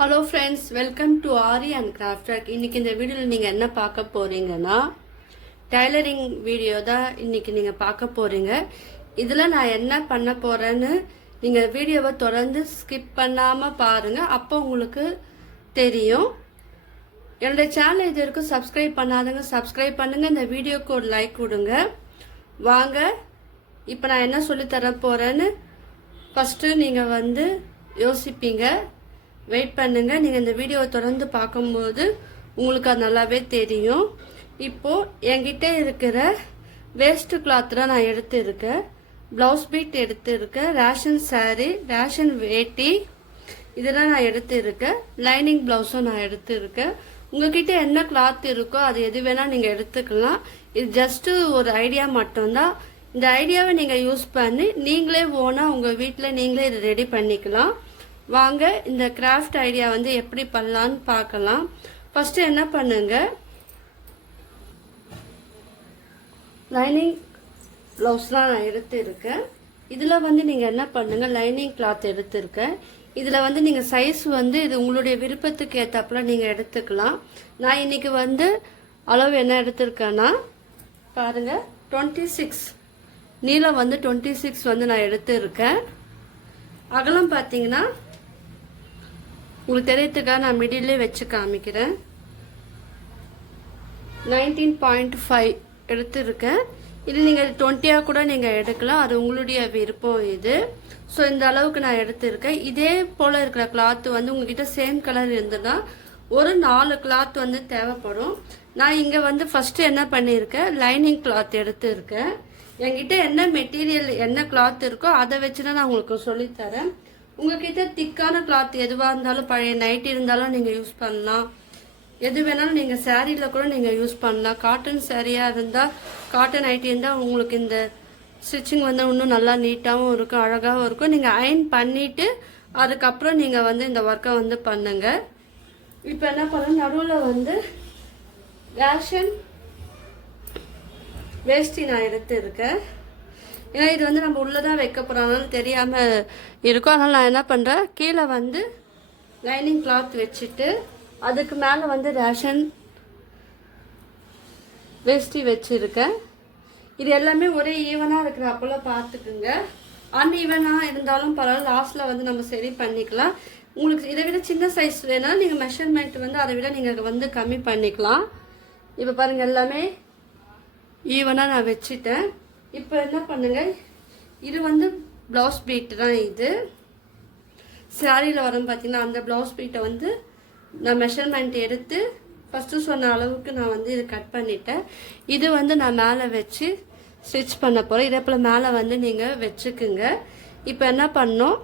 Hello friends, welcome to aari and craft work. இன்னைக்கு இந்த வீடியோவில் நீங்கள் என்ன பார்க்க போறீங்கன்னா டைலரிங் வீடியோ தான் இன்னைக்கு நீங்கள் பார்க்க போறீங்க. இதில் நான் என்ன பண்ண போறேன்னு நீங்கள் வீடியோவை தொடர்ந்து ஸ்கிப் பண்ணாமல் பாருங்க, அப்போ உங்களுக்கு தெரியும். என்னுடைய சேனல் இது வரைக்கும் சப்ஸ்கிரைப் பண்ணாதவங்க சப்ஸ்கிரைப் பண்ணுங்க, இந்த வீடியோக்கு ஒரு லைக் கொடுங்க. வாங்க இப்போ நான் என்ன சொல்லித்தர போறேன்னு ஃபஸ்ட்டு நீங்கள் யோசிப்பீங்க. வெயிட் பண்ணுங்க, நீங்கள் இந்த வீடியோவை தொடர்ந்து பார்க்கும்போது உங்களுக்கு அது நல்லாவே தெரியும். இப்போது என்கிட்ட இருக்கிற வேஸ்ட் கிளாத்தில் நான் எடுத்துருக்கேன், ப்ளவுஸ் பீட் எடுத்துருக்கேன், ரேஷன் சாரீ, ரேஷன் வேட்டி இதெல்லாம் நான் எடுத்துருக்கேன், லைனிங் ப்ளவுஸும் நான் எடுத்துருக்கேன். உங்ககிட்ட என்ன கிளாத் இருக்கோ அது எது வேணால் நீங்கள் எடுத்துக்கலாம். இது ஜஸ்ட்டு ஒரு ஐடியா மட்டும்தான். இந்த ஐடியாவை நீங்கள் யூஸ் பண்ணி நீங்களே ஓனாக உங்கள் வீட்டில் நீங்களே இதை ரெடி பண்ணிக்கலாம். வாங்க இந்த கிராஃப்ட் ஐடியா எப்படி பண்ணலான்னு பார்க்கலாம். ஃபர்ஸ்ட் என்ன பண்ணுங்க, லைனிங் ப்ளவுஸ்லாம் நான் எடுத்துருக்கேன். இதில் நீங்கள் என்ன பண்ணுங்க, லைனிங் கிளாத் எடுத்துருக்கேன். இதில் நீங்கள் சைஸ் இது உங்களுடைய விருப்பத்துக்கு ஏற்றாப்புல நீங்கள் எடுத்துக்கலாம். நான் இன்னைக்கு அளவு என்ன எடுத்திருக்கேன்னா பாருங்க, 26 நீளம் 26 நான் எடுத்துருக்கேன். அகலம் பார்த்தீங்கன்னா உங்களுக்கு தெரியறதுக்காக நான் மிடிலே வச்சு காமிக்கிறேன். 19.5 எடுத்துருக்கேன். இது நீங்கள் 20 கூட நீங்கள் எடுக்கலாம், அது உங்களுடைய விருப்பம் இது. ஸோ இந்த அளவுக்கு நான் எடுத்துருக்கேன். இதே போல் இருக்கிற கிளாத் உங்ககிட்ட சேம் கலர் இருந்ததுன்னா ஒரு 4 கிளாத் தேவைப்படும். நான் இங்கே ஃபஸ்ட்டு என்ன பண்ணியிருக்கேன், லைனிங் கிளாத் எடுத்துருக்கேன். என்கிட்ட என்ன மெட்டீரியல் என்ன கிளாத் இருக்கோ அதை வச்சு தான் நான் உங்களுக்கு சொல்லித்தரேன். உங்ககிட்ட திக்கான கிளாத் எதுவாக இருந்தாலும், பழைய நைட்டி இருந்தாலும் நீங்கள் யூஸ் பண்ணலாம், எது வேணாலும் நீங்கள் சாரியில் கூட நீங்கள் யூஸ் பண்ணலாம். காட்டன் சாரியாக இருந்தால், காட்டன் நைட்டி இருந்தால் உங்களுக்கு இந்த ஸ்டிச்சிங் இன்னும் நல்லா நீட்டாகவும் இருக்கும், அழகாகவும் இருக்கும். நீங்கள் அயன் பண்ணிவிட்டு அதுக்கப்புறம் நீங்கள் இந்த ஒர்க்கை பண்ணுங்க. இப்போ என்ன பண்ணணும், நடுவில் ரேஷன் வேஷ்டி நான் எடுத்துருக்கேன். ஏன்னா இது நம்ம உள்ளதான் வைக்க போகிறோம், அதனால தெரியாமல் இருக்கும். அதனால் நான் என்ன பண்ணுறேன், கீழே லைனிங் கிளாத் வச்சுட்டு அதுக்கு மேலே ரேஷன் வேஷ்டி வச்சுருக்கேன். இது எல்லாமே ஒரே ஈவனாக இருக்கிற அப்போல்லாம் பார்த்துக்குங்க. அன்ஈவனாக இருந்தாலும் பரவாயில்ல, லாஸ்ட்டில் நம்ம சரி பண்ணிக்கலாம். உங்களுக்கு இதை விட சின்ன சைஸ் வேணால் நீங்கள் மெஷர்மெண்ட் அதை விட நீங்கள் கம்மி பண்ணிக்கலாம். இப்போ பாருங்கள், எல்லாமே ஈவனாக நான் வச்சுட்டேன். இப்போ என்ன பண்ணுங்க, இது ப்ளவுஸ் பீட் தான். இது சாரியில் வரும் பார்த்தீங்கன்னா, அந்த ப்ளவுஸ் பீட்டை நான் மெஷர்மெண்ட் எடுத்து ஃபஸ்ட்டு சொன்ன அளவுக்கு நான் இதை கட் பண்ணிட்டேன். இது நான் மேலே வச்சு ஸ்டிச் பண்ண போகிறேன். இதே போல் மேலே நீங்கள் வச்சுக்குங்க. இப்போ என்ன பண்ணோம்,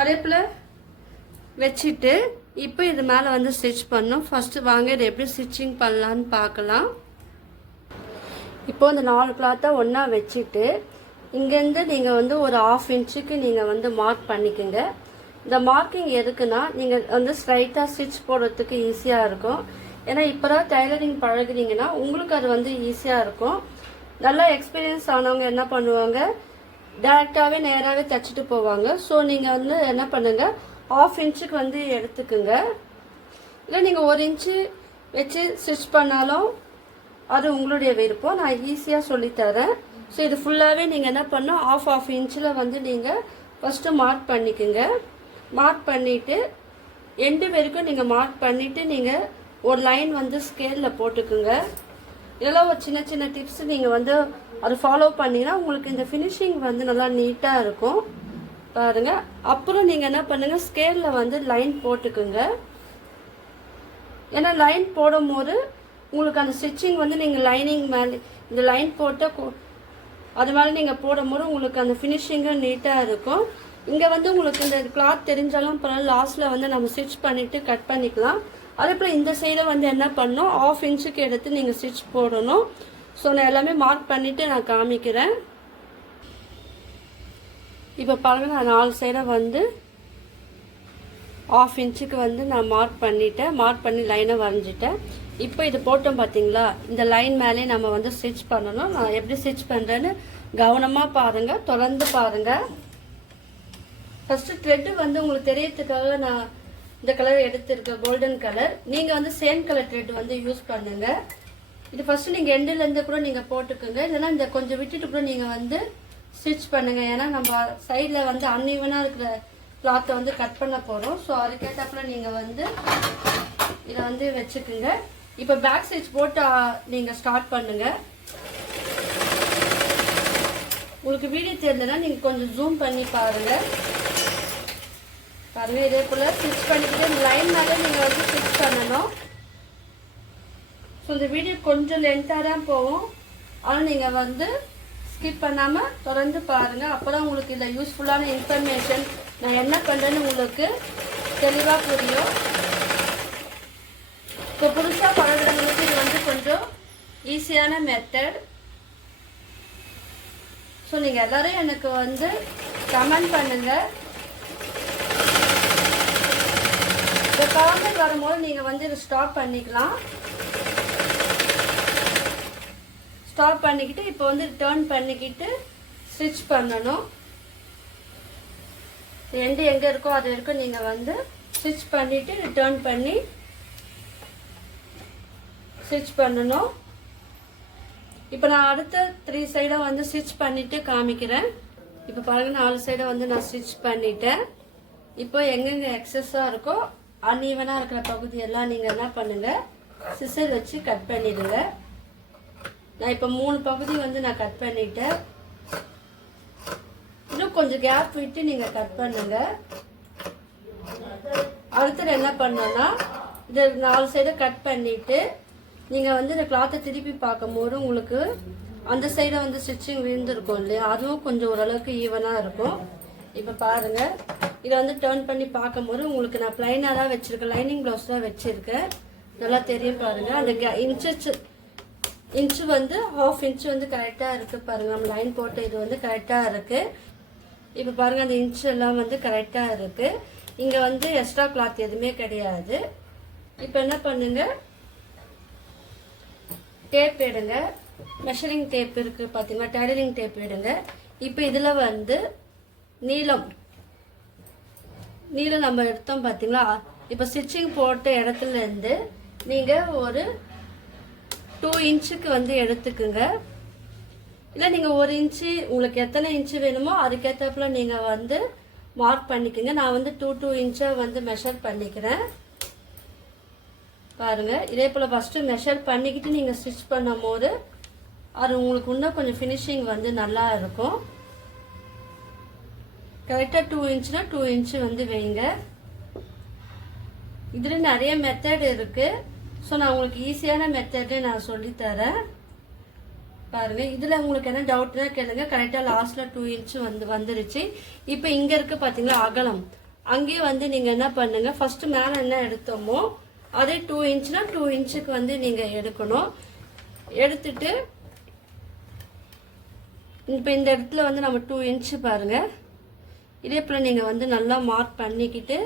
அதே போல் வச்சுட்டு இப்போ இது மேலே ஸ்டிச் பண்ணோம். ஃபஸ்ட்டு வாங்க இதை எப்படி ஸ்டிச்சிங் பண்ணலான்னு பார்க்கலாம். இப்போ இந்த 4 கிளாத்தை ஒன்றா வச்சுட்டு இங்கேருந்து நீங்கள் ஒரு 1/2 இன்ச்சுக்கு நீங்கள் மார்க் பண்ணிக்கோங்க. இந்த மார்க்கிங் எதுக்குன்னா, நீங்கள் ஸ்ட்ரைட்டாக ஸ்டிச் போடுறதுக்கு ஈஸியாக இருக்கும். ஏன்னா இப்போ தான் டைலரிங் பழகுறீங்கன்னா உங்களுக்கு அது ஈஸியாக இருக்கும். நல்லா எக்ஸ்பீரியன்ஸ் ஆனவங்க என்ன பண்ணுவாங்க, டேரெக்டாகவே நேராகவே தைச்சிட்டு போவாங்க. ஸோ நீங்கள் என்ன பண்ணுங்கள், 1/2 இன்ச்சுக்கு எடுத்துக்குங்க. இல்லை நீங்கள் 1 இன்ச்சு வச்சு ஸ்டிச் பண்ணாலும் அது உங்களுடைய விருப்பம். நான் ஈஸியாக சொல்லித்தரேன். ஸோ இது ஃபுல்லாகவே நீங்கள் என்ன பண்ணணும், 1/2 இன்ச்சில் நீங்கள் ஃபஸ்ட்டு மார்க் பண்ணிக்கோங்க. மார்க் பண்ணிவிட்டு எண்டு வரைக்கும் நீங்கள் மார்க் பண்ணிவிட்டு நீங்கள் ஒரு லைன் ஸ்கேலில் போட்டுக்குங்க. இதெல்லாம் ஒரு சின்ன சின்ன டிப்ஸ் நீங்கள் அதை ஃபாலோ பண்ணிங்கன்னா உங்களுக்கு இந்த ஃபினிஷிங் நல்லா நீட்டாக இருக்கும் பாருங்கள். அப்புறம் நீங்கள் என்ன பண்ணுங்கள், ஸ்கேலில் லைன் போட்டுக்குங்க. ஏன்னா லைன் போடும் போது உங்களுக்கு அந்த ஸ்டிச்சிங் நீங்கள் லைனிங் மேலே இந்த லைன் போட்ட அது மேலே நீங்கள் போடும்போது உங்களுக்கு அந்த ஃபினிஷிங்கும் நீட்டாக இருக்கும். இங்கே உங்களுக்கு இந்த கிளாத் தெரிஞ்சாலும் பரவாயில்ல, லாஸ்ட்டில் நம்ம ஸ்டிச் பண்ணிவிட்டு கட் பண்ணிக்கலாம். அதே போல் இந்த சைடை என்ன பண்ணணும், 1/2 இன்ச்சுக்கு எடுத்து நீங்கள் ஸ்டிச் போடணும். ஸோ நான் எல்லாமே மார்க் பண்ணிவிட்டு நான் காமிக்கிறேன். இப்போ பாருங்கள், நான் 4 சைடை 1/2 இன்ச்சுக்கு நான் மார்க் பண்ணிட்டேன். மார்க் பண்ணி லைனை வரைஞ்சிட்டேன். இப்போ இது போட்டோம் பார்த்தீங்களா, இந்த லைன் மேலே நம்ம ஸ்டிச் பண்ணணும். நான் எப்படி ஸ்டிச் பண்ணுறேன்னு கவனமாக பாருங்கள், தொடர்ந்து பாருங்கள். ஃபஸ்ட்டு த்ரெட்டு வந்து உங்களுக்கு தெரியறதுக்காக நான் இந்த கலர் எடுத்திருக்கேன், கோல்டன் கலர். நீங்கள் வந்து சேம் கலர் த்ரெட் வந்து யூஸ் பண்ணுங்க. இது ஃபஸ்ட்டு நீங்கள் எண்டுலேருந்து கூட நீங்கள் போட்டுக்கோங்க, இல்லைன்னா இந்த கொஞ்சம் விட்டுட்டு கூட நீங்கள் வந்து ஸ்டிச் பண்ணுங்க. ஏன்னா நம்ம சைடில் வந்து அன்இவனாக இருக்கிற கிளாத்தை வந்து கட் பண்ண போகிறோம். ஸோ அதுக்கேற்றப்பல நீங்கள் வந்து இதை வந்து வச்சுக்கோங்க. இப்போ பேக் ஸ்டிச் போட்டு நீங்கள் ஸ்டார்ட் பண்ணுங்க. உங்களுக்கு வீடியோ தெரிஞ்சதுன்னா நீங்கள் கொஞ்சம் ஜூம் பண்ணி பாருங்கள். பாருங்கள், இதே போல் ஸ்டிச் பண்ணிக்கிட்டு லைன் மேலே நீங்கள் வந்து ஸ்டிச் பண்ணணும். ஸோ இந்த வீடியோ கொஞ்சம் லென்த்தாக தான் போகும், ஆனால் நீங்கள் வந்து ஸ்கிப் பண்ணாமல் தொடர்ந்து பாருங்கள். அப்போ தான் உங்களுக்கு இதில் யூஸ்ஃபுல்லான இன்ஃபர்மேஷன் நான் என்ன பண்ணுறேன்னு உங்களுக்கு தெளிவாக புரியும். இப்போ புதுசாக பழகிறவங்களுக்கு இது வந்து கொஞ்சம் ஈஸியான மெத்தட். ஸோ நீங்கள் எல்லோரும் எனக்கு வந்து கமெண்ட் பண்ணுங்கள். இப்போ கமெண்ட் வரும்போது நீங்கள் வந்து இதை ஸ்டாப் பண்ணிக்கலாம். ஸ்டாப் பண்ணிக்கிட்டு இப்போ வந்து டர்ன் பண்ணிக்கிட்டு ஸ்டிச் பண்ணணும். எண்டு எங்கே இருக்கோ அது வரைக்கும் நீங்கள் வந்து ஸ்டிச் பண்ணிவிட்டு டர்ன் பண்ணி ஸ்டிச் பண்ணணும். இப்போ நான் அடுத்த 3 சைடை வந்து ஸ்டிச் பண்ணிவிட்டு காமிக்கிறேன். இப்போ பாருங்கள், 4 சைடை வந்து நான் ஸ்டிச் பண்ணிட்டேன். இப்போ எங்கெங்கே எக்ஸஸாக இருக்கோ அன்ஈவனாக இருக்கிற பகுதியெல்லாம் நீங்கள் என்ன பண்ணுங்கள், சிசர் வச்சு கட் பண்ணிடுங்க. நான் இப்போ 3 பகுதி வந்து நான் கட் பண்ணிட்டேன். இன்னும் கொஞ்சம் கேப் விட்டு நீங்கள் கட் பண்ணுங்க. அடுத்தது என்ன பண்ணோன்னா, இது 4 சைடை கட் பண்ணிவிட்டு நீங்கள் வந்து இந்த கிளாத்தை திருப்பி பார்க்கும்போது உங்களுக்கு அந்த சைடை வந்து ஸ்டிச்சிங் விழுந்துருக்கும் இல்லையா, அதுவும் கொஞ்சம் ஓரளவுக்கு ஈவனாக இருக்கும். இப்போ பாருங்கள், இதை வந்து டர்ன் பண்ணி பார்க்கும்போது உங்களுக்கு நான் ப்ளைனாக தான் வச்சுருக்கேன், லைனிங் ப்ளவுஸ் தான் வச்சுருக்கேன். நல்லா தெரியும் பாருங்கள். அந்த இன்ச்சு வந்து 1/2 இன்ச்சு வந்து கரெக்டாக இருக்குது பாருங்கள். நம்ம லைன் போட்டு இது வந்து கரெக்டாக இருக்குது. இப்போ பாருங்கள், அந்த இன்ச்சு எல்லாம் வந்து கரெக்டாக இருக்குது. இங்கே வந்து எக்ஸ்ட்ரா கிளாத் எதுவுமே கிடையாது. இப்போ என்ன பண்ணுங்க, டேப் எடுங்க, மெஷரிங் டேப் இருக்குது பார்த்தீங்களா, டெய்லரிங் டேப் எடுங்க. இப்போ இதில் வந்து நீளம் நம்ம எடுத்தோம் பார்த்தீங்களா. இப்போ ஸ்டிச்சிங் போட்ட இடத்துலேருந்து நீங்கள் ஒரு 2 இன்ச்சுக்கு வந்து எடுத்துக்குங்க. இல்லை நீங்கள் 1 இன்ச்சு உங்களுக்கு எத்தனை இன்ச்சு வேணுமோ அதுக்கேற்றப்பல நீங்கள் வந்து மார்க் பண்ணிக்கோங்க. நான் வந்து 2 இன்ச்சை வந்து மெஷர் பண்ணிக்கிறேன். பாருங்கள், இதே போல் ஃபஸ்ட்டு மெஷர் பண்ணிக்கிட்டு நீங்கள் ஸ்டிச் பண்ணும் போது அது உங்களுக்கு இன்னும் கொஞ்சம் ஃபினிஷிங் வந்து நல்லா இருக்கும். கரெக்டாக 2 இன்ச்சுனா 2 இன்ச்சு வந்து வைங்க. இதில் நிறைய மெத்தட் இருக்குது. ஸோ நான் உங்களுக்கு ஈஸியான மெத்தடே நான் சொல்லித்தரேன். பாருங்கள், இதில் உங்களுக்கு என்ன டவுட்னா கேளுங்க. கரெக்டாக லாஸ்ட்டில் 2 இன்ச்சு வந்துருச்சு. இப்போ இங்கே இருக்குது பார்த்தீங்களா அகலம், அங்கேயே வந்து நீங்கள் என்ன பண்ணுங்கள், ஃபஸ்ட்டு மேலே என்ன எடுத்தோமோ அதே 2 இன்ச்சுனா 2 இன்ச்சுக்கு வந்து நீங்கள் எடுக்கணும். எடுத்துட்டு இப்போ இந்த இடத்துல வந்து நம்ம 2 இன்ச்சு பாருங்கள். இதே போல் நீங்கள் வந்து நல்லா மார்க் பண்ணிக்கிட்டு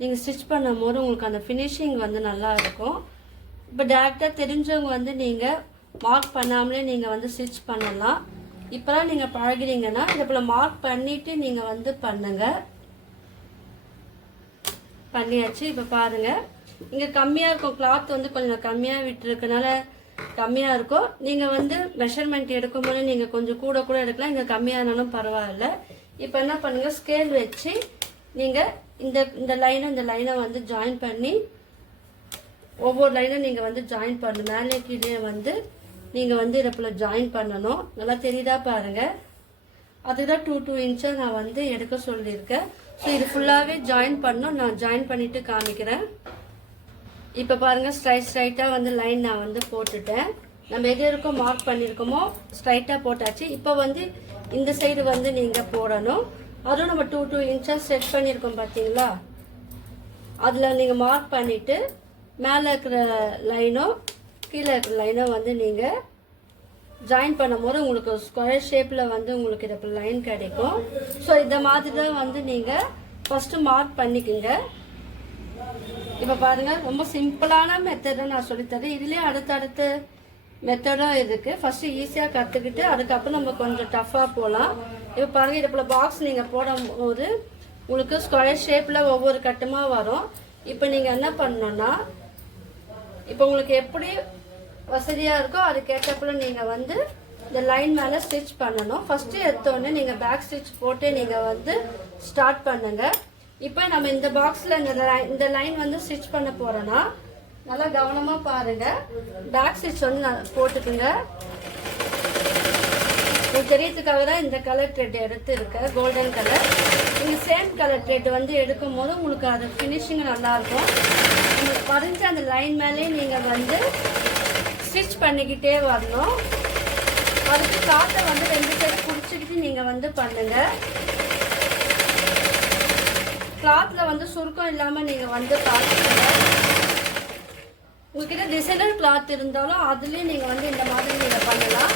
நீங்கள் ஸ்டிச் பண்ணும் போது உங்களுக்கு அந்த ஃபினிஷிங் வந்து நல்லா இருக்கும். இப்போ டேரெக்டாக தெரிஞ்சவங்க வந்து நீங்கள் மார்க் பண்ணாமலே நீங்கள் வந்து ஸ்டிச் பண்ணலாம். இப்போலாம் நீங்கள் பழகிறீங்கன்னா இதே போல் மார்க் பண்ணிவிட்டு நீங்கள் வந்து பண்ணுங்கள். பண்ணியாச்சு. இப்போ பாருங்கள், இங்கே கம்மியாக இருக்கும், கிளாத் வந்து கொஞ்சம் கம்மியாக விட்டுருக்கனால கம்மியாக இருக்கும். நீங்கள் வந்து மெஷர்மெண்ட் எடுக்கும்போது நீங்கள் கொஞ்சம் கூட எடுக்கலாம், இங்கே கம்மியானாலும் பரவாயில்ல. இப்போ என்ன பண்ணுங்கள், ஸ்கேல் வச்சு நீங்கள் இந்த லைனை வந்து ஜாயின் பண்ணி ஒவ்வொரு லைனும் நீங்கள் வந்து ஜாயின் பண்ணணும். மேலே கீழே வந்து நீங்கள் வந்து இதை போல் ஜாயின் பண்ணணும். நல்லா தெரியுதா பாருங்கள். அதுதான் 2 இன்ச்சை நான் வந்து எடுக்க சொல்லியிருக்கேன். ஸோ இது ஃபுல்லாகவே ஜாயின் பண்ணணும். நான் ஜாயின் பண்ணிவிட்டு காமிக்கிறேன். இப்போ பாருங்கள், ஸ்ட்ரைட்டாக வந்து லைன் நான் வந்து போட்டுட்டேன். நம்ம எது இருக்கோ மார்க் பண்ணியிருக்கோமோ ஸ்ட்ரைட்டாக போட்டாச்சு. இப்போ வந்து இந்த சைடு வந்து நீங்கள் போடணும். அதுவும் நம்ம 2 இன்ச்சஸ் செட் பண்ணியிருக்கோம் பார்த்தீங்களா, அதில் நீங்கள் மார்க் பண்ணிவிட்டு மேலே இருக்கிற லைனோ கீழே இருக்கிற லைனோ வந்து நீங்கள் ஜாயின் பண்ணும் போது உங்களுக்கு ஸ்கொயர் ஷேப்பில் வந்து உங்களுக்கு இதை லைன் கிடைக்கும். ஸோ இந்த மாதிரி தான் வந்து நீங்கள் ஃபஸ்ட்டு மார்க் பண்ணிக்கோங்க. இப்போ பாருங்கள், ரொம்ப சிம்பிளான மெத்தடை நான் சொல்லித்தரேன். இதுலேயே அடுத்தடுத்து மெத்தடும் இருக்குது. ஃபஸ்ட்டு ஈஸியாக கற்றுக்கிட்டு அதுக்கப்புறம் நம்ம கொஞ்சம் டஃப்பாக போகலாம். இப்போ பாருங்கள், இது போல் பாக்ஸ் நீங்கள் போடும்போது உங்களுக்கு ஸ்கொயர் ஷேப்பில் ஒவ்வொரு கட்டுமாக வரும். இப்போ நீங்கள் என்ன பண்ணணுன்னா, இப்போ உங்களுக்கு எப்படி வசதியாக இருக்கோ அதுக்கேற்றப்பல நீங்கள் வந்து இந்த லைன் மேலே ஸ்டிச் பண்ணணும். ஃபஸ்ட்டு எடுத்தோடனே நீங்கள் பேக் ஸ்டிச் போட்டு நீங்கள் வந்து ஸ்டார்ட் பண்ணுங்கள். இப்போ நம்ம இந்த பாக்ஸில் இந்த லைன் வந்து ஸ்டிச் பண்ண போகிறோன்னா நல்லா கவனமாக பாருங்கள். பேக் ஸ்டிச் வந்து போட்டுக்குங்க. உங்களுக்கு தெரியறதுக்காக தான் இந்த கலர் த்ரெட் எடுத்து இருக்கு, கோல்டன் கலர். நீங்கள் சேம் கலர் த்ரெட் வந்து எடுக்கும் போது உங்களுக்கு அது ஃபினிஷிங் நல்லாயிருக்கும். உங்களுக்கு பறிஞ்ச அந்த லைன் மேலே நீங்கள் வந்து ஸ்டிச் பண்ணிக்கிட்டே வரணும். அதுக்கு காற்றை வந்து 2 சைடு பிடிச்சிக்கிட்டு நீங்கள் வந்து பண்ணுங்கள். கிளாத்தில் வந்து சுருக்கம் இல்லாமல் நீங்கள் வந்து பார்த்துக்கங்க. உங்ககிட்ட டிசைனர் கிளாத் இருந்தாலும் அதுலேயும் நீங்கள் வந்து இந்த மாதிரி நீங்கள் பண்ணலாம்.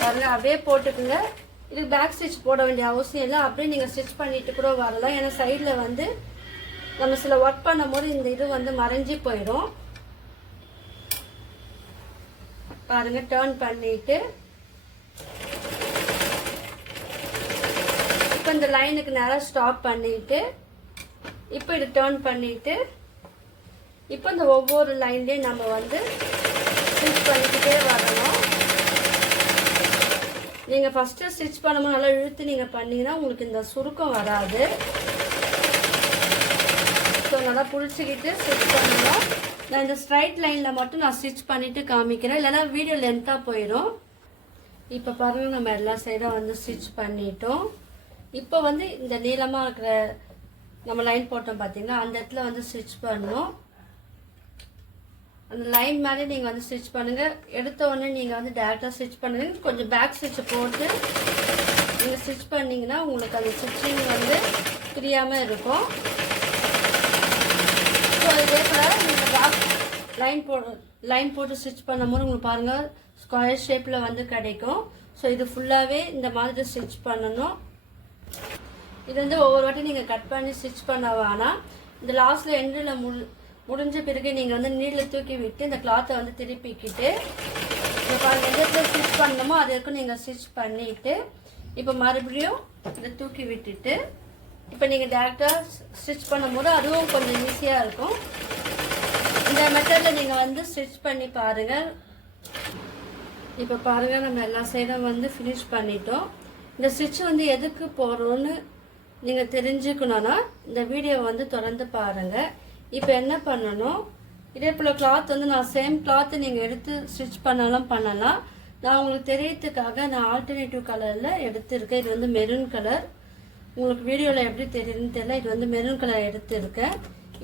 பாருங்க, அப்படியே போட்டுக்குங்க. இதுக்கு பேக் ஸ்டிச் போட வேண்டிய அவசியம் இல்லை. அப்படியே நீங்கள் ஸ்டிச் பண்ணிட்டு கூட வரலாம். ஏன்னா சைடில் வந்து நம்ம சில ஒர்க் பண்ணும் போது இந்த இது வந்து மறைஞ்சி போயிடும். பாருங்க, டர்ன் பண்ணிட்டு இப்போ இந்த லைனுக்கு நேராக ஸ்டாப் பண்ணிட்டு இப்போ இது டர்ன் பண்ணிட்டு இப்போ இந்த ஒவ்வொரு லைன்லேயும் நம்ம வந்து ஸ்டிச் பண்ணிக்கிட்டே வரணும். நீங்கள் ஃபஸ்ட்டு ஸ்டிச் பண்ணும்போது நல்லா இழுத்து நீங்கள் பண்ணிங்கன்னா உங்களுக்கு இந்த சுருக்கம் வராது. ஸோ நல்லா பிடிச்சிக்கிட்டு ஸ்டிச் பண்ணணும். நான் இந்த ஸ்ட்ரைட் லைனில் மட்டும் நான் ஸ்டிச் பண்ணிவிட்டு காமிக்கிறேன், இல்லைனா வீடியோ லென்த்தாக போயிடும். இப்போ பாருங்கள், நம்ம எல்லா சைடும் வந்து ஸ்டிச் பண்ணிட்டோம். இப்போ வந்து இந்த நீளமாக இருக்கிற நம்ம லைன் போட்டோம் பார்த்தீங்கன்னா, அந்த இடத்துல வந்து ஸ்டிச் பண்ணணும். அந்த லைன் மேலே நீங்கள் வந்து ஸ்டிச் பண்ணுங்கள். எடுத்த உடனே நீங்கள் வந்து டேரெக்டாக ஸ்டிச் பண்ணுங்க. கொஞ்சம் பேக் ஸ்டிச்சை போட்டு நீங்கள் ஸ்டிச் பண்ணிங்கன்னா உங்களுக்கு அந்த ஸ்டிச்சிங் வந்து தெரியாமல் இருக்கும். ஸோ இதே போல் நீங்கள் பேக் லைன் போட்டு ஸ்டிச் பண்ணும்போது உங்களுக்கு பாருங்கள் ஸ்கொயர் ஷேப்பில் வந்து கிடைக்கும். ஸோ இது ஃபுல்லாகவே இந்த மாதிரி ஸ்டிச் பண்ணணும். இது வந்து ஒவ்வொரு வாட்டி நீங்கள் கட் பண்ணி ஸ்டிச் பண்ண வேணாம். இந்த லாஸ்ட்டில் எண்டில் முடிஞ்ச பிறகு நீங்கள் வந்து நீடில் தூக்கி விட்டு இந்த கிளாத்தை வந்து திருப்பிக்கிட்டு இப்போ பாருங்கள், எந்த இடத்துல ஸ்டிச் பண்ணணுமோ அது வரைக்கும் நீங்கள் ஸ்டிச் பண்ணிவிட்டு இப்போ மறுபடியும் இதை தூக்கி விட்டுட்டு இப்போ நீங்கள் டேரெக்டாக ஸ்டிச் பண்ணும்போது அதுவும் கொஞ்சம் ஈஸியாக இருக்கும். இந்த மெத்தடில் நீங்கள் வந்து ஸ்டிச் பண்ணி பாருங்கள். இப்போ பாருங்கள், நம்ம எல்லா சைடும் வந்து ஃபினிஷ் பண்ணிட்டோம். இந்த ஸ்டிச் வந்து எதுக்கு போடுறோன்னு நீங்கள் தெரிஞ்சுக்கணுன்னா இந்த வீடியோவை வந்து தொடர்ந்து பாருங்கள். இப்போ என்ன பண்ணணும், இதே போல் கிளாத் வந்து நான் சேம் கிளாத்து நீங்கள் எடுத்து ஸ்டிச் பண்ணலாம். நான் உங்களுக்கு தெரியறதுக்காக நான் ஆல்டர்னேட்டிவ் கலரில் எடுத்திருக்கேன். இது வந்து மெரூன் கலர். உங்களுக்கு வீடியோவில் எப்படி தெரியுதுன்னு தெரியல. இது வந்து மெரூன் கலர் எடுத்திருக்கேன்.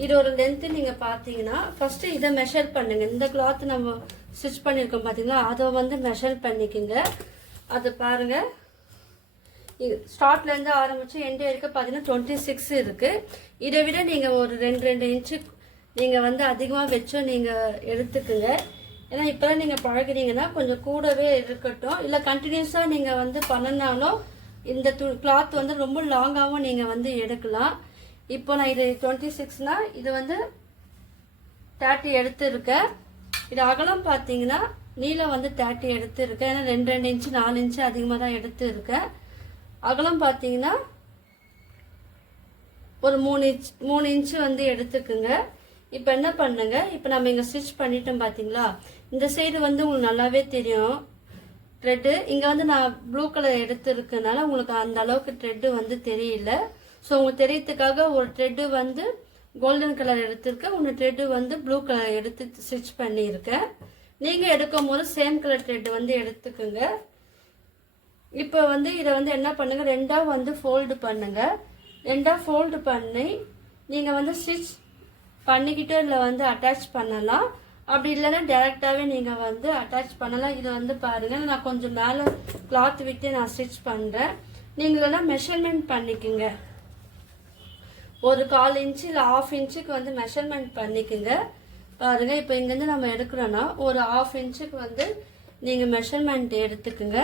இது ஒரு லென்த்து நீங்கள் பார்த்தீங்கன்னா ஃபஸ்ட்டு இதை மெஷர் பண்ணுங்கள். இந்த கிளாத்து நம்ம ஸ்டிச் பண்ணியிருக்கோம் பார்த்தீங்களா, அதை வந்து மெஷர் பண்ணிக்கோங்க. அது பாருங்கள், ஸ்டார்ட்லேருந்து ஆரம்பித்து எண்டு வரைக்கும் பார்த்தீங்கன்னா 26 இருக்குது. இதை விட நீங்கள் ஒரு 2 இன்ச்சு நீங்கள் வந்து அதிகமாக வச்சும் நீங்கள் எடுத்துக்குங்க. ஏன்னா இப்போ தான் நீங்கள் பழகிறீங்கன்னா கொஞ்சம் கூடவே இருக்கட்டும். இல்லை கண்டினியூஸாக நீங்கள் வந்து பண்ணினாலும் இந்த கிளாத் வந்து ரொம்ப லாங்காகவும் நீங்கள் வந்து எடுக்கலாம். இப்போ நான் இது 26னா இது வந்து 30 எடுத்துருக்கேன். இது அகலம் பார்த்தீங்கன்னா நீளம் வந்து 30 எடுத்துருக்கேன். ஏன்னா 2 இன்ச்சு 4 இன்ச்சு அதிகமாக தான் எடுத்துருக்கேன். அகலம் பார்த்தீங்கன்னா ஒரு 3 இன்ச்சு வந்து எடுத்துக்குங்க. இப்போ என்ன பண்ணுங்க, இப்போ நம்ம இங்கே ஸ்டிச் பண்ணிட்டோம் பார்த்தீங்களா, இந்த சைடு வந்து உங்களுக்கு நல்லாவே தெரியும் த்ரெட்டு. இங்கே வந்து நான் ப்ளூ கலர் எடுத்துருக்கனால உங்களுக்கு அந்த அளவுக்கு த்ரெட்டு வந்து தெரியல. ஸோ உங்களுக்கு தெரியறதுக்காக ஒரு த்ரெட்டு வந்து கோல்டன் கலர் எடுத்திருக்கேன், ஒன்று த்ரெட்டு வந்து ப்ளூ கலர் எடுத்து ஸ்டிச் பண்ணியிருக்கேன். நீங்கள் எடுக்கும் போது சேம் கலர் த்ரெட்டு வந்து எடுத்துக்குங்க. இப்போ வந்து இதை வந்து என்ன பண்ணுங்க, 2ஆக வந்து ஃபோல்டு பண்ணுங்க. 2ஆக ஃபோல்டு பண்ணி நீங்கள் வந்து ஸ்டிச் பண்ணிக்கிட்டு இதில் வந்து அட்டாச் பண்ணலாம். அப்படி இல்லைன்னா டேரெக்டாகவே நீங்கள் வந்து அட்டாச் பண்ணலாம். இதை வந்து பாருங்கள், நான் கொஞ்சம் மேலே கிளாத் விட்டு நான் ஸ்டிச் பண்ணுறேன். நீங்கள் இல்லைன்னா மெஷர்மெண்ட் பண்ணிக்கோங்க. ஒரு 1/4 இன்ச்சு இல்லை 1/2 இன்ச்சுக்கு வந்து மெஷர்மெண்ட் பண்ணிக்கோங்க. பாருங்கள், இப்போ இங்கேருந்து நம்ம எடுக்கிறோன்னா ஒரு 1/2 இன்ச்சுக்கு வந்து நீங்கள் மெஷர்மெண்ட் எடுத்துக்குங்க.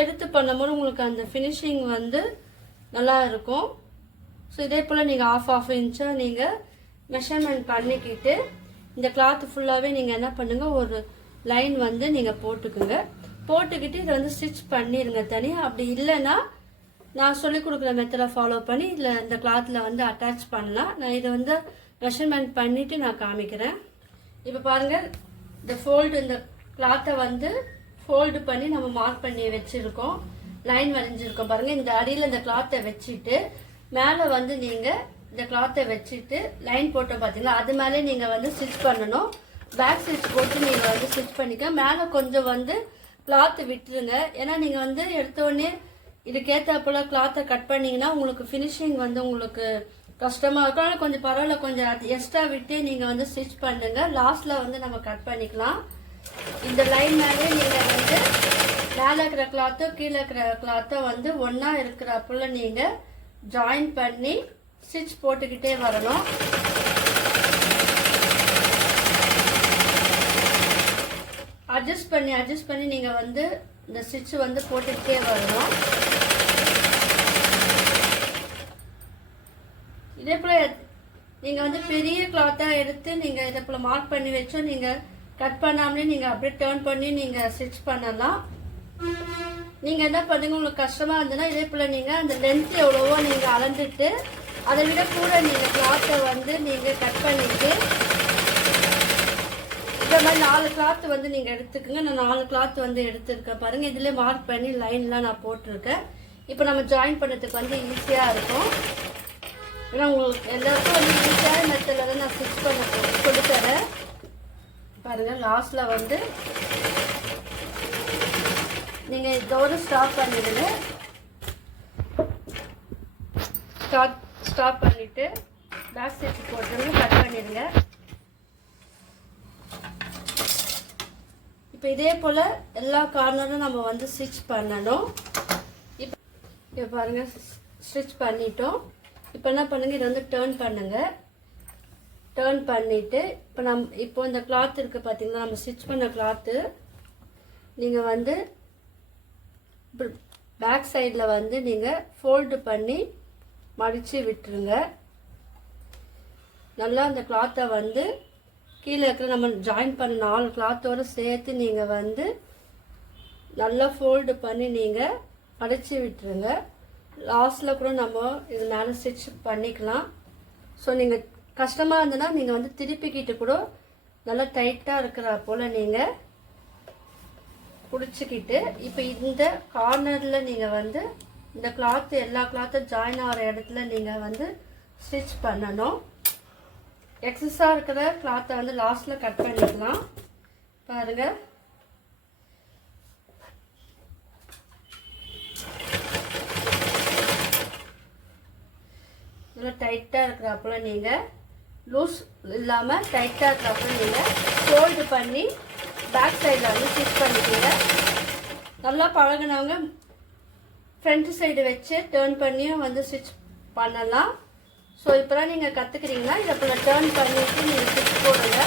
எடுத்து பண்ணும்போது உங்களுக்கு அந்த ஃபினிஷிங் வந்து நல்லா இருக்கும். ஸோ இதே போல் நீங்கள் 1/2 இன்ச்சாக நீங்கள் மெஷர்மெண்ட் பண்ணிக்கிட்டு இந்த கிளாத் ஃபுல்லாகவே நீங்கள் என்ன பண்ணுங்கள், ஒரு லைன் வந்து நீங்கள் போட்டுக்குங்க. போட்டுக்கிட்டு இதை வந்து ஸ்டிச் பண்ணிடுங்க தனியாக. அப்படி இல்லைன்னா நான் சொல்லிக் கொடுக்குற மெத்தடை ஃபாலோ பண்ணி இதில் இந்த கிளாத்தில் வந்து அட்டாச் பண்ணலாம். நான் இதை வந்து மெஷர்மெண்ட் பண்ணிவிட்டு நான் காமிக்கிறேன். இப்போ பாருங்கள், இந்த கிளாத்தை வந்து ஃபோல்டு பண்ணி நம்ம மார்க் பண்ணி வச்சுருக்கோம், லைன் வரைஞ்சிருக்கோம் பாருங்கள். இந்த அடியில் இந்த கிளாத்தை வச்சுட்டு மேலே வந்து நீங்கள் இந்த கிளாத்தை வச்சுட்டு லைன் போட்டோம் பார்த்தீங்களா, அது மேலே நீங்கள் வந்து ஸ்டிச் பண்ணணும். பேக் ஸ்டிச் போட்டு நீங்கள் வந்து ஸ்டிச் பண்ணிக்க. மேலே கொஞ்சம் வந்து கிளாத்து விட்டுருங்க. ஏன்னா நீங்கள் வந்து எடுத்தோடனே இதுக்கேற்றாப்புல கிளாத்தை கட் பண்ணிங்கன்னா உங்களுக்கு ஃபினிஷிங் வந்து உங்களுக்கு கஷ்டமாக இருக்கும். ஆனால் கொஞ்சம் பரவாயில்ல, கொஞ்சம் அது எக்ஸ்ட்ரா விட்டு நீங்கள் வந்து ஸ்டிச் பண்ணுங்க. லாஸ்ட்டில் வந்து நம்ம கட் பண்ணிக்கலாம். இந்த லைன் மேலே நீங்கள் வந்து மேலே இருக்கிற கிளாத்தோ கீழே இருக்கிற கிளாத்தோ வந்து ஒன்றா இருக்கிறப்பல நீங்கள் ஜாயின் பண்ணி ஸ்டிச் போட்டுக்கிட்டே வரணும். அட்ஜஸ்ட் பண்ணி நீங்கள் வந்து இந்த ஸ்டிச் வந்து போட்டுக்கிட்டே வரணும். இதே போல் நீங்கள் வந்து பெரிய கிளாத்தாக எடுத்து நீங்கள் இதே போல் மார்க் பண்ணி வச்சோ நீங்கள் கட் பண்ணாமலே நீங்கள் அப்படியே டேர்ன் பண்ணி நீங்கள் ஸ்டிச் பண்ணலாம். நீங்கள் என்ன பண்ணுங்க, உங்களுக்கு கஷ்டமாக இருந்ததுன்னா இதே போல் நீங்கள் அந்த லென்த் எவ்வளவோ நீங்கள் அளந்துட்டு அதை விட கூட நீங்கள் கிளாத்தை வந்து நீங்கள் கட் பண்ணிட்டு இந்த மாதிரி 4 கிளாத் வந்து நீங்கள் எடுத்துக்கோங்க. நான் 4 கிளாத் வந்து எடுத்துருக்கேன் பாருங்கள். இதில் மார்க் பண்ணி லைன்லாம் நான் போட்டிருக்கேன். இப்போ நம்ம ஜாயின் பண்ணுறதுக்கு வந்து ஈஸியாக இருக்கும். ஏன்னா உங்களுக்கு எல்லாருக்கும் வந்து ஈஸியான மெத்தடில் தான் நான் ஸ்டிச் பண்ண கொடுத்துறேன். பாருங்கள், லாஸ்ட்டில் வந்து நீங்கள் இதோடு ஸ்டாப் பண்ணிடுங்க. ஸ்டாப் பண்ணிவிட்டு பேக் ஸ்டிச் போட்டுருங்க, கட் பண்ணிடுங்க. இப்போ இதே போல் எல்லா கார்னரும் நம்ம வந்து ஸ்டிச் பண்ணணும். இப்போ பாருங்கள், ஸ்டிச் பண்ணிட்டோம். இப்போ என்ன பண்ணுங்க, இதை வந்து டேர்ன் பண்ணுங்கள். டேர்ன் பண்ணிவிட்டு இப்போ இந்த கிளாத் இருக்குது பார்த்தீங்கன்னா, நம்ம ஸ்டிச் பண்ண கிளாத்து நீங்கள் வந்து பேக் சைடில் வந்து நீங்கள் ஃபோல்டு பண்ணி மடித்து விட்டுருங்க. நல்லா அந்த கிளாத்தை வந்து கீழே இருக்கிற நம்ம ஜாயின் பண்ண 4 கிளாத்தோடு சேர்த்து நீங்கள் வந்து நல்லா ஃபோல்டு பண்ணி நீங்கள் மடித்து விட்டுருங்க. லாஸ்ட்டில் கூட நம்ம இது மேலே ஸ்டிச் பண்ணிக்கலாம். ஸோ நீங்கள் கஷ்டமாக இருந்ததுன்னா நீங்கள் வந்து திருப்பிக்கிட்டு கூட நல்லா டைட்டாக இருக்கிற போல் நீங்கள் பிடிச்சிக்கிட்டு இப்போ இந்த கார்னரில் நீங்கள் வந்து இந்த கிளாத்து எல்லா கிளாத்தும் ஜாயின் ஆகிற இடத்துல நீங்கள் வந்து ஸ்டிச் பண்ணணும். எக்ஸஸாக இருக்கிற கிளாத்தை வந்து லாஸ்ட்டில் கட் பண்ணிக்கலாம். பாருங்கள், நல்லா டைட்டாக இருக்கிறப்பல நீங்கள் லூஸ் இல்லாமல் டைட்டாக இருக்கிறப்பல நீங்கள் ஃபோல்டு பண்ணி பேக் சைடில் வந்து ஸ்டிச் பண்ணிக்கோங்க. நல்லா பழகினவங்க ஃப்ரண்ட் சைடு வச்சு டேர்ன் பண்ணியும் வந்து ஸ்டிச் பண்ணலாம். ஸோ இப்போலாம் நீங்கள் கற்றுக்கிறீங்கன்னா இதை போல் டேர்ன் பண்ணிவிட்டு நீங்கள் ஸ்டிச் போடுங்க.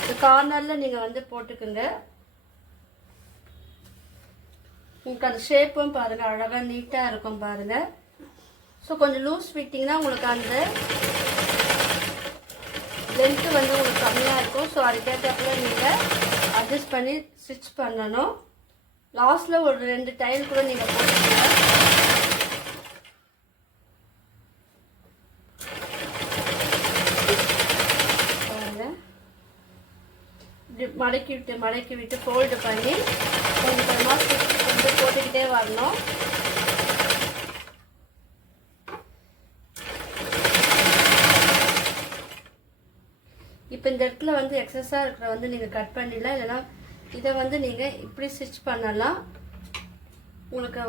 இந்த கார்னரில் நீங்கள் வந்து போட்டுக்குங்க. உங்களுக்கு அந்த ஷேப்பும் பாருங்கள், அழகாக நீட்டாக இருக்கும் பாருங்கள். ஸோ கொஞ்சம் லூஸ் விட்டிங்கன்னா உங்களுக்கு அந்த லென்த்து வந்து உங்களுக்கு கம்மியாக இருக்கும். ஸோ அதுக்கேற்றப்பல நீங்கள் அட்ஜஸ்ட் பண்ணி ஸ்டிச் பண்ணணும். லாஸ்ட்டில் ஒரு 2 டைல் கூட நீங்கள் போட்டுக்கோங்க. மடக்கி விட்டு ஃபோல்டு பண்ணி கொஞ்சம் கொஞ்சமாக ஸ்டிச் வந்து போட்டுக்கிட்டே வரணும். இப்போ இந்த இடத்துல வந்து எக்ஸஸாக இருக்கிற வந்து நீங்கள் கட் பண்ணிடலாம். இல்லைன்னா இதை வந்து நீங்கள் இப்படி ஸ்டிச் பண்ணலாம். உங்களுக்கு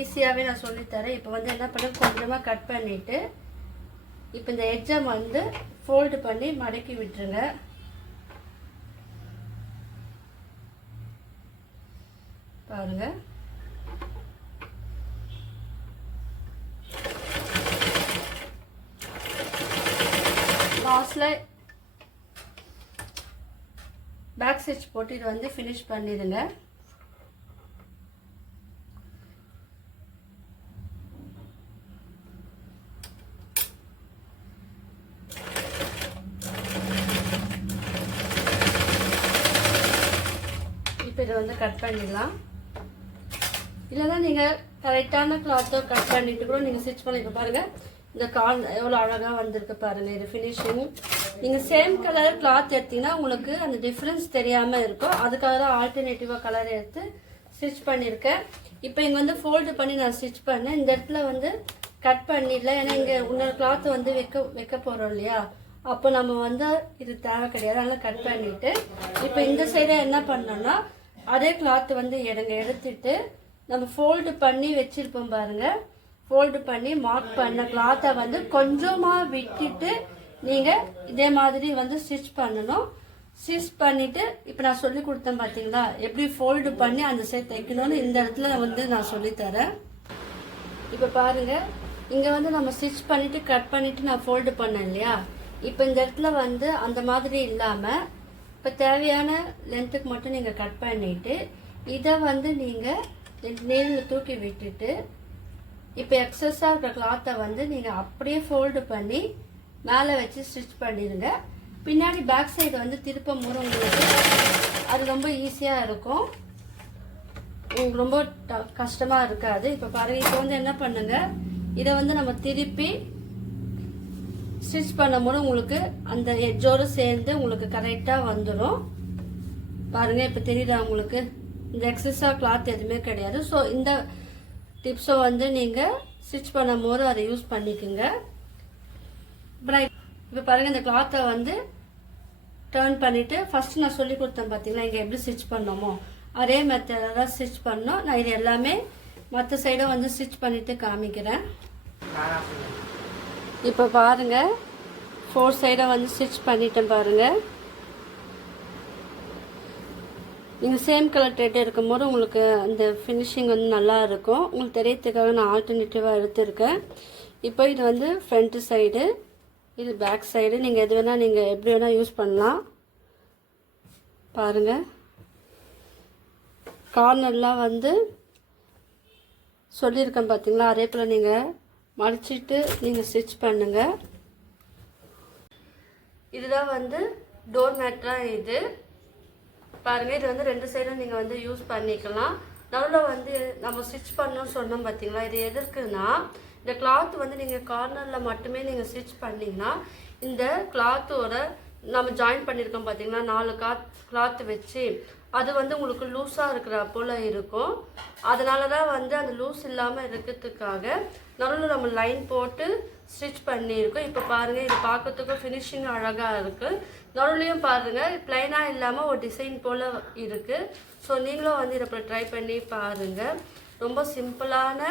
ஈஸியாகவே நான் சொல்லித்தரேன். இப்போ வந்து என்ன பண்ண, கொஞ்சமாக கட் பண்ணிவிட்டு இப்போ இந்த எட்ஜை வந்து ஃபோல்டு பண்ணி மடக்கி விட்டுருங்க. பாருங்க, லாஸ்ட்ல பேக் ஸ்டிச் போட்டு இது வந்து ஃபினிஷ் பண்ணிடுங்க. இதை வந்து கட் பண்ணிடலாம். இல்லைன்னா நீங்கள் கரெக்டான கிளாத்தோ கட் பண்ணிட்டு கூட நீங்கள் ஸ்டிச் பண்ணிக்க பாருங்கள். இந்த கால் எவ்வளோ அழகாக வந்திருக்கு பாருங்கள். இது ஃபினிஷிங் நீங்கள் சேம் கலர் கிளாத் எடுத்தீங்கன்னா உங்களுக்கு அந்த டிஃப்ரென்ஸ் தெரியாமல் இருக்கும். அதுக்காக தான் ஆல்டர்னேட்டிவாக கலர் எடுத்து ஸ்டிச் பண்ணியிருக்கேன். இப்போ இங்கே வந்து ஃபோல்டு பண்ணி நான் ஸ்டிச் பண்ணேன். இந்த இடத்துல வந்து கட் பண்ணிடல, ஏன்னா இங்கே இன்னொரு கிளாத் வந்து வைக்க போகிறோம் இல்லையா, அப்போ நம்ம வந்து இது தேவை கிடையாது. அதனால் கட் பண்ணிவிட்டு இப்போ இந்த சைடை என்ன பண்ணோன்னா அதே கிளாத் வந்து எடுத்துட்டு நம்ம ஃபோல்டு பண்ணி வச்சுருப்போம் பாருங்கள். ஃபோல்டு பண்ணி மார்க் பண்ண கிளாத்தை வந்து கொஞ்சமாக விட்டுட்டு நீங்கள் இதே மாதிரி வந்து ஸ்டிச் பண்ணணும். ஸ்டிச் பண்ணிவிட்டு இப்போ நான் சொல்லி கொடுத்தேன் பார்த்தீங்களா, எப்படி ஃபோல்டு பண்ணி அந்த சைட் தைக்கணும்னு இந்த இடத்துல வந்து நான் சொல்லித்தரேன். இப்போ பாருங்கள், இங்கே வந்து நம்ம ஸ்டிச் பண்ணிவிட்டு கட் பண்ணிவிட்டு நான் ஃபோல்டு பண்ணேன் இல்லையா, இப்போ இந்த இடத்துல வந்து அந்த மாதிரி இல்லாமல் இப்போ தேவையான லென்த்துக்கு மட்டும் நீங்கள் கட் பண்ணிவிட்டு இதை வந்து நீங்கள் நேரில் தூக்கி விட்டுட்டு இப்போ எக்ஸஸாக இருக்கிற கிளாத்தை வந்து நீங்கள் அப்படியே ஃபோல்டு பண்ணி மேலே வச்சு ஸ்டிச் பண்ணிடுங்க. பின்னாடி பேக் சைடு வந்து திருப்பும் போது உங்களுக்கு அது ரொம்ப ஈஸியாக இருக்கும், உங்களுக்கு ரொம்ப கஷ்டமாக இருக்காது. இப்போ பாருங்கள், இப்போ வந்து என்ன பண்ணுங்கள், இதை வந்து நம்ம திருப்பி ஸ்டிச் பண்ணும்போது உங்களுக்கு அந்த எட்ஜோடு சேர்ந்து உங்களுக்கு கரெக்டாக வந்துடும். பாருங்கள், இப்போ தெரியுதா உங்களுக்கு, இந்த எக்ஸஸாக கிளாத் எதுவுமே கிடையாது. ஸோ இந்த டிப்ஸை வந்து நீங்கள் ஸ்டிச் பண்ணும் போது அதை யூஸ் பண்ணிக்கோங்க. இப்போ பாருங்கள், இந்த கிளாத்தை வந்து டர்ன் பண்ணிவிட்டு ஃபஸ்ட்டு நான் சொல்லி கொடுத்தேன் பார்த்தீங்களா, இங்கே எப்படி ஸ்டிச் பண்ணோமோ அதே மெத்தடில் தான் ஸ்டிச் பண்ணோம். நான் இது எல்லாமே மற்ற சைடை வந்து ஸ்டிச் பண்ணிவிட்டு காமிக்கிறேன். இப்போ பாருங்கள், 4 சைடை வந்து ஸ்டிச் பண்ணிட்டேன் பாருங்கள். நீங்கள் சேம் கலர் த்ரெட் இருக்கும்போது உங்களுக்கு அந்த ஃபினிஷிங் வந்து நல்லா இருக்கும். உங்களுக்கு தெரியறதுக்காக நான் ஆல்டர்னேட்டிவாக எடுத்திருக்கேன். இப்போ இது வந்து ஃப்ரண்ட்டு சைடு, இது பேக் சைடு. நீங்கள் எது வேணால் நீங்கள் எப்படி வேணால் யூஸ் பண்ணலாம். பாருங்கள், கார்னர்லாம் வந்து சொல்லியிருக்கேன் பார்த்தீங்களா, அதே போல் நீங்கள் மடிச்சிட்டு நீங்கள் ஸ்டிச் பண்ணுங்கள். இதுதான் வந்து டோர் மேட்லாம் இது பாருங்கள். இது வந்து 2 சைடும் நீங்கள் வந்து யூஸ் பண்ணிக்கலாம். நடுவில் வந்து நம்ம ஸ்டிச் பண்ணணும்னு சொன்னோம் பார்த்தீங்களா, இது எதற்குன்னா இந்த கிளாத் வந்து நீங்கள் கார்னரில் மட்டுமே நீங்கள் ஸ்டிச் பண்ணிங்கன்னா இந்த கிளாத்தோட நம்ம ஜாயின் பண்ணியிருக்கோம் பார்த்தீங்கன்னா 4 கிளாத் வச்சு அது வந்து உங்களுக்கு லூஸாக இருக்கிற போல் இருக்கும். அதனால தான் வந்து அந்த லூஸ் இல்லாமல் இருக்கிறதுக்காக நடுவில் நம்ம லைன் போட்டு ஸ்டிச் பண்ணியிருக்கோம். இப்போ பாருங்கள், இது பார்க்கறதுக்கும் ஃபினிஷிங் அழகாக இருக்குது. நடுவுலையும் பாருங்கள், ப்ளைனாக இல்லாமல் ஒரு டிசைன் போல் இருக்குது. ஸோ நீங்களும் வந்து இதை ட்ரை பண்ணி பாருங்கள். ரொம்ப சிம்பிளான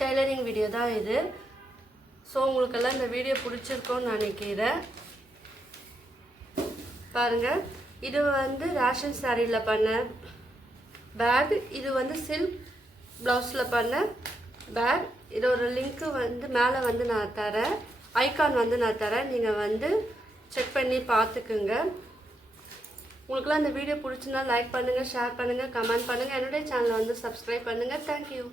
டெய்லரிங் வீடியோ தான் இது. ஸோ உங்களுக்கெல்லாம் இந்த வீடியோ பிடிச்சிருக்கோன்னு நினைக்கிறேன். பாருங்கள், இது வந்து ரேஷன் சாரியில் பண்ண பேக், இது வந்து சில்க் ப்ளவுஸில் பண்ண பேக். இதோட லிங்க்கு வந்து மேலே வந்து நான் தரேன், ஐகான் வந்து நான் தரேன், நீங்கள் வந்து செக் பண்ணி பார்த்துக்குங்க. உங்களுக்குலாம் இந்த வீடியோ பிடிச்சிருந்தா லைக் பண்ணுங்கள், ஷேர் பண்ணுங்கள், கமெண்ட் பண்ணுங்கள். என்னுடைய சேனலை வந்து சப்ஸ்கிரைப் பண்ணுங்கள். தேங்க்யூ.